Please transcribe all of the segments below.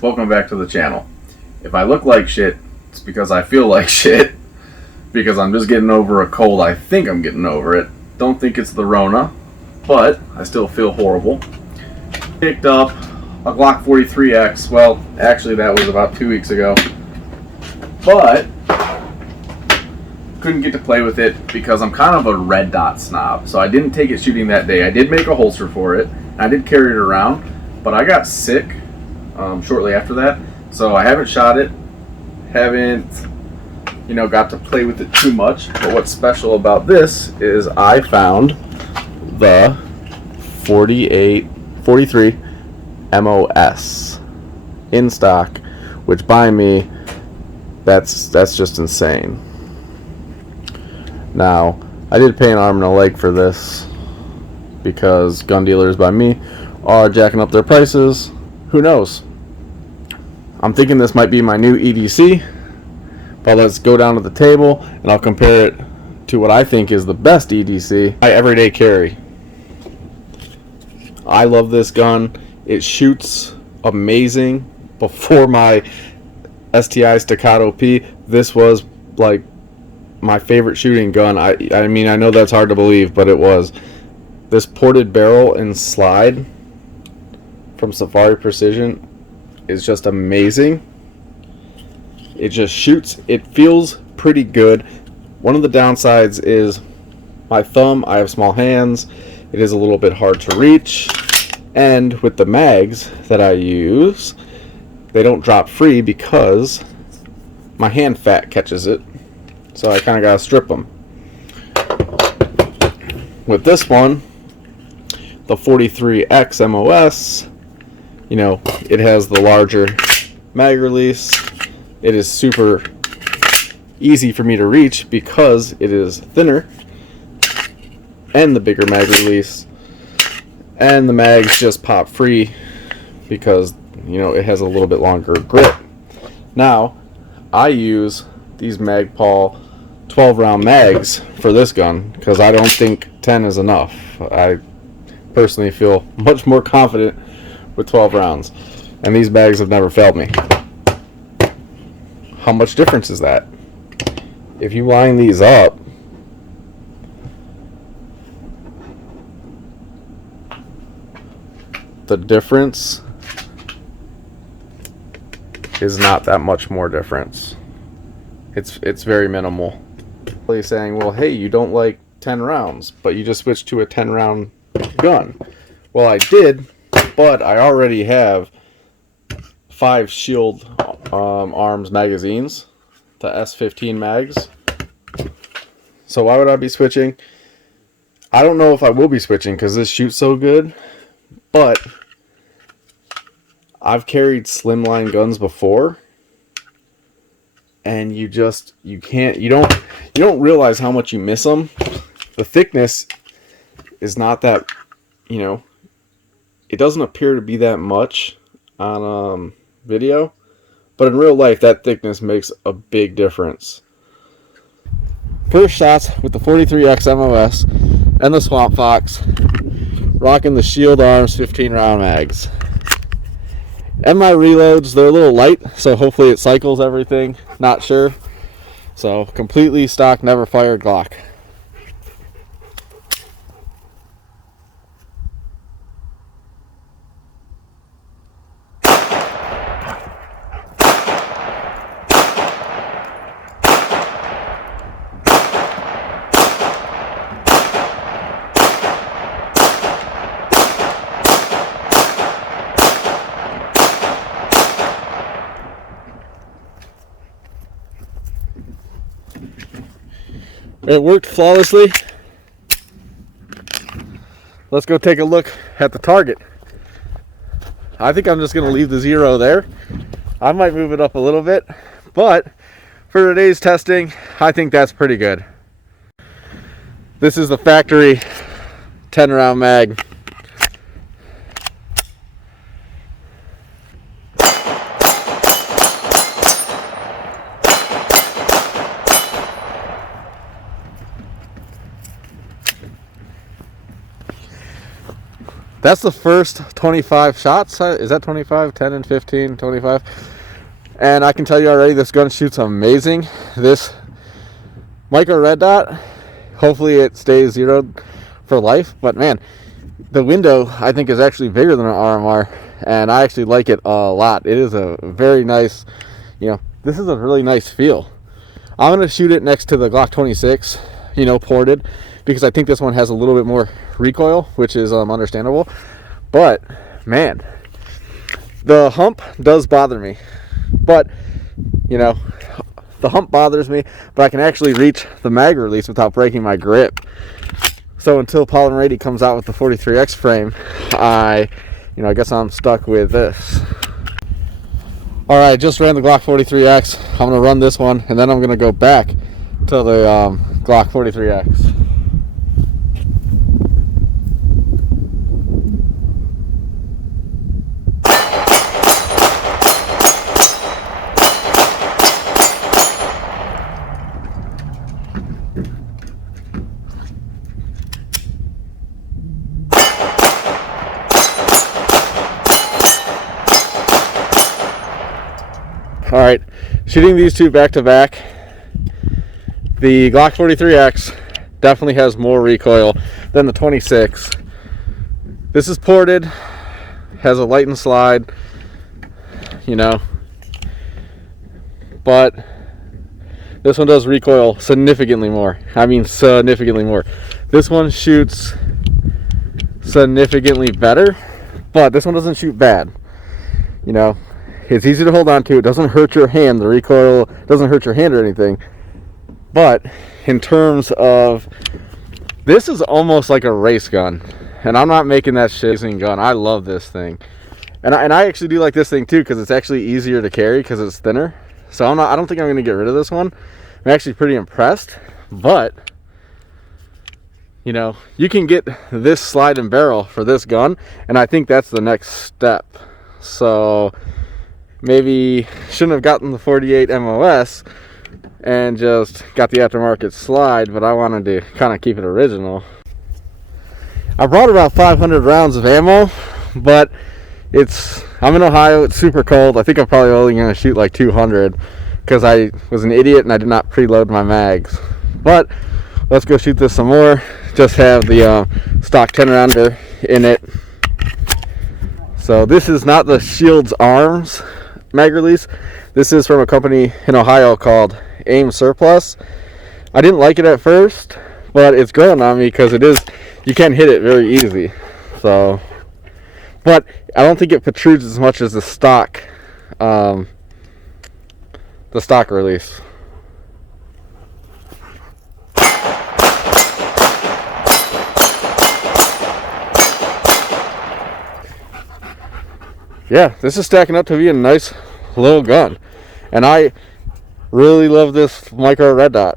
welcome back to the channel. If I look like shit, it's because I feel like shit, because I'm just getting over a cold. I think I'm getting over it. Don't think it's the Rona, but I still feel horrible. Picked up a Glock 43X. Well, actually that was about 2 weeks ago, but couldn't get to play with it because I'm kind of a red dot snob, so I didn't take it shooting that day. I did make a holster for it, and I did carry it around, but I got sick shortly after that, so I haven't shot it, haven't got to play with it too much. But what's special about this is I found the 43 MOS in stock, which by me, that's just insane. Now, I did pay an arm and a leg for this because gun dealers by me are jacking up their prices. Who knows? I'm thinking this might be my new EDC, but let's go down to the table and I'll compare it to what I think is the best EDC I everyday carry. I love this gun. It shoots amazing. Before my STI Staccato P, this was like my favorite shooting gun. I mean, I know that's hard to believe, but it was. This ported barrel and slide from Safari Precision is just amazing. It just shoots. It feels pretty good. One of the downsides is my thumb. I have small hands. It is a little bit hard to reach. And with the mags that I use, they don't drop free because my hand fat catches it. So I kind of got to strip them. With this one, the 43X MOS, it has the larger mag release. It is super easy for me to reach because it is thinner, and the bigger mag release. And the mags just pop free because, it has a little bit longer grip. Now, I use these Magpul 12 round mags for this gun because I don't think 10 is enough. I personally feel much more confident with 12 rounds, and these bags have never failed me. How much difference is that? If you line these up, the difference is not that much more difference. It's very minimal. He's saying, well, hey, you don't like 10 rounds, but you just switched to a 10 round gun. Well, I did, but I already have 5 Shield Arms magazines, the S15 mags. So why would I be switching? I don't know if I will be switching because this shoots so good, but I've carried slimline guns before, and you don't realize how much you miss them. The thickness is not that, it doesn't appear to be that much on video, but in real life that thickness makes a big difference. First shots with the 43X MOS and the Swamp Fox, rocking the Shield Arms 15 round mags. And my reloads, they're a little light, so hopefully it cycles everything. Not sure. So completely stock, never fired Glock. It worked flawlessly. Let's go take a look at the target. I think I'm just going to leave the 0 there. I might move it up a little bit, but for today's testing, I think that's pretty good. This is the factory 10 round mag. that's the first 25 shots. Is that 25? 10 and 15, 25? And I can tell you already, this gun shoots amazing. This micro red dot, hopefully it stays zeroed for life. But man, the window I think is actually bigger than an RMR, and I actually like it a lot. It is a very nice, this is a really nice feel. I'm going to shoot it next to the Glock 26, ported, because I think this one has a little bit more recoil, which is understandable. But man, the hump does bother me. But the hump bothers me, but I can actually reach the mag release without breaking my grip. So until Paul & Rady comes out with the 43X frame, I guess I'm stuck with this. All right, just ran the Glock 43X. I'm gonna run this one, and then I'm gonna go back to the Glock 43X. All right, shooting these two back to back. The Glock 43X definitely has more recoil than the 26. This is ported, has a light and slide, but this one does recoil significantly more. I mean, significantly more. This one shoots significantly better, but this one doesn't shoot bad. It's easy to hold on to. It doesn't hurt your hand. The recoil doesn't hurt your hand or anything. But in terms of, this is almost like a race gun. And I'm not making that shit gun. I love this thing. And I actually do like this thing too, because it's actually easier to carry because it's thinner. So I don't think I'm going to get rid of this one. I'm actually pretty impressed. But, you can get this slide and barrel for this gun. And I think that's the next step. So maybe shouldn't have gotten the 48 MOS and just got the aftermarket slide, but I wanted to kind of keep it original. I brought about 500 rounds of ammo, but I'm in Ohio, it's super cold. I think I'm probably only going to shoot like 200 because I was an idiot and I did not preload my mags. But let's go shoot this some more. Just have the stock 10 rounder in it. So this is not the Shields Arms mag release. This is from a company in Ohio called Aim Surplus. I didn't like it at first, but it's growing on me because you can hit it very easy. So, but I don't think it protrudes as much as the stock release. Yeah, this is stacking up to be a nice little gun. And I really love this micro red dot.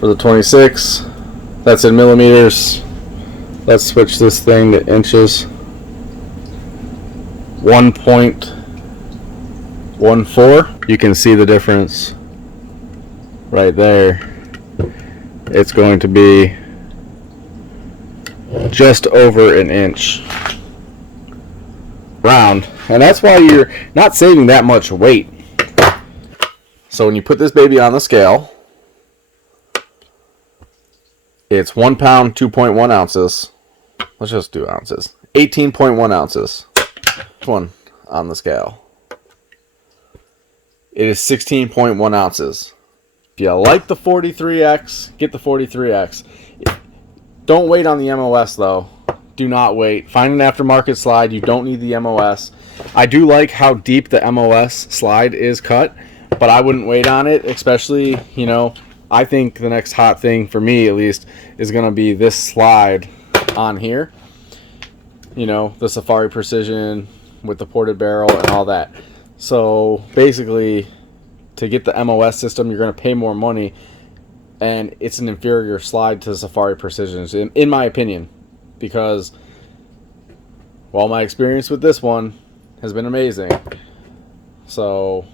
For the 26, that's in millimeters. Let's switch this thing to inches. 1.14. You can see the difference right there. It's going to be just over an inch round, and that's why you're not saving that much weight. So when you put this baby on the scale, it's 1 pound 2.1 ounces. Let's just do ounces. 18.1 ounces. One on the scale, it is 16.1 ounces. If you like the 43X, get the 43X. Don't wait on the MOS though. Do not wait. Find an aftermarket slide. You don't need the MOS. I do like how deep the MOS slide is cut, but I wouldn't wait on it, especially, I think the next hot thing for me at least is going to be this slide on here. The Safari Precision with the ported barrel and all that. So basically, to get the MOS system, you're going to pay more money, and it's an inferior slide to Safari Precisions, in my opinion, because, well, my experience with this one has been amazing. So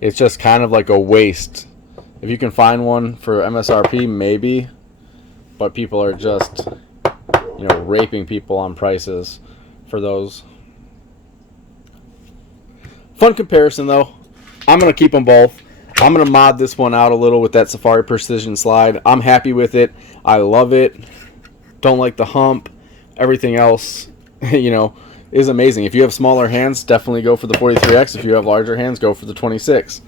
it's just kind of like a waste If you can find one for MSRP, maybe, but people are just, raping people on prices for those. Fun comparison, though. I'm going to keep them both. I'm going to mod this one out a little with that Safari Precision slide. I'm happy with it. I love it. Don't like the hump. Everything else, is amazing. If you have smaller hands, definitely go for the 43X. If you have larger hands, go for the 26.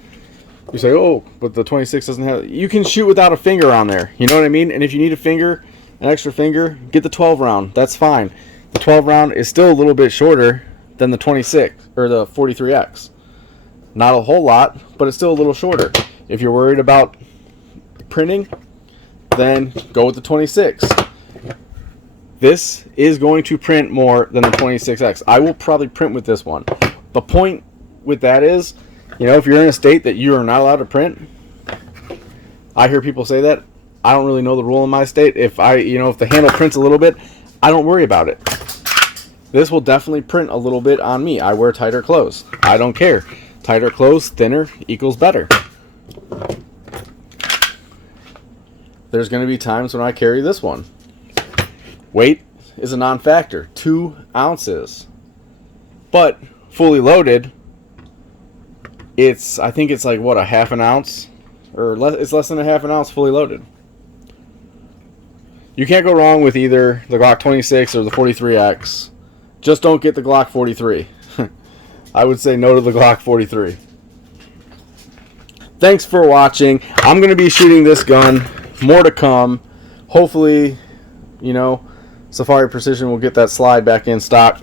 You say, oh, but the 26 doesn't have... You can shoot without a finger on there. You know what I mean? And if you need an extra finger, get the 12 round. That's fine. The 12 round is still a little bit shorter than the 26 or the 43X. Not a whole lot, but it's still a little shorter. If you're worried about printing, then go with the 26. This is going to print more than the 26X. I will probably print with this one. The point with that is, if you're in a state that you are not allowed to print, I hear people say that. I don't really know the rule in my state. If the handle prints a little bit, I don't worry about it. This will definitely print a little bit on me. I wear tighter clothes. I don't care. Tighter clothes, thinner equals better. There's going to be times when I carry this one. Weight is a non-factor. 2 ounces. But fully loaded, I think it's like, a half an ounce? Or it's less than a half an ounce fully loaded. You can't go wrong with either the Glock 26 or the 43X. Just don't get the Glock 43. I would say no to the Glock 43. Thanks for watching. I'm going to be shooting this gun. More to come. Hopefully, Safari Precision will get that slide back in stock.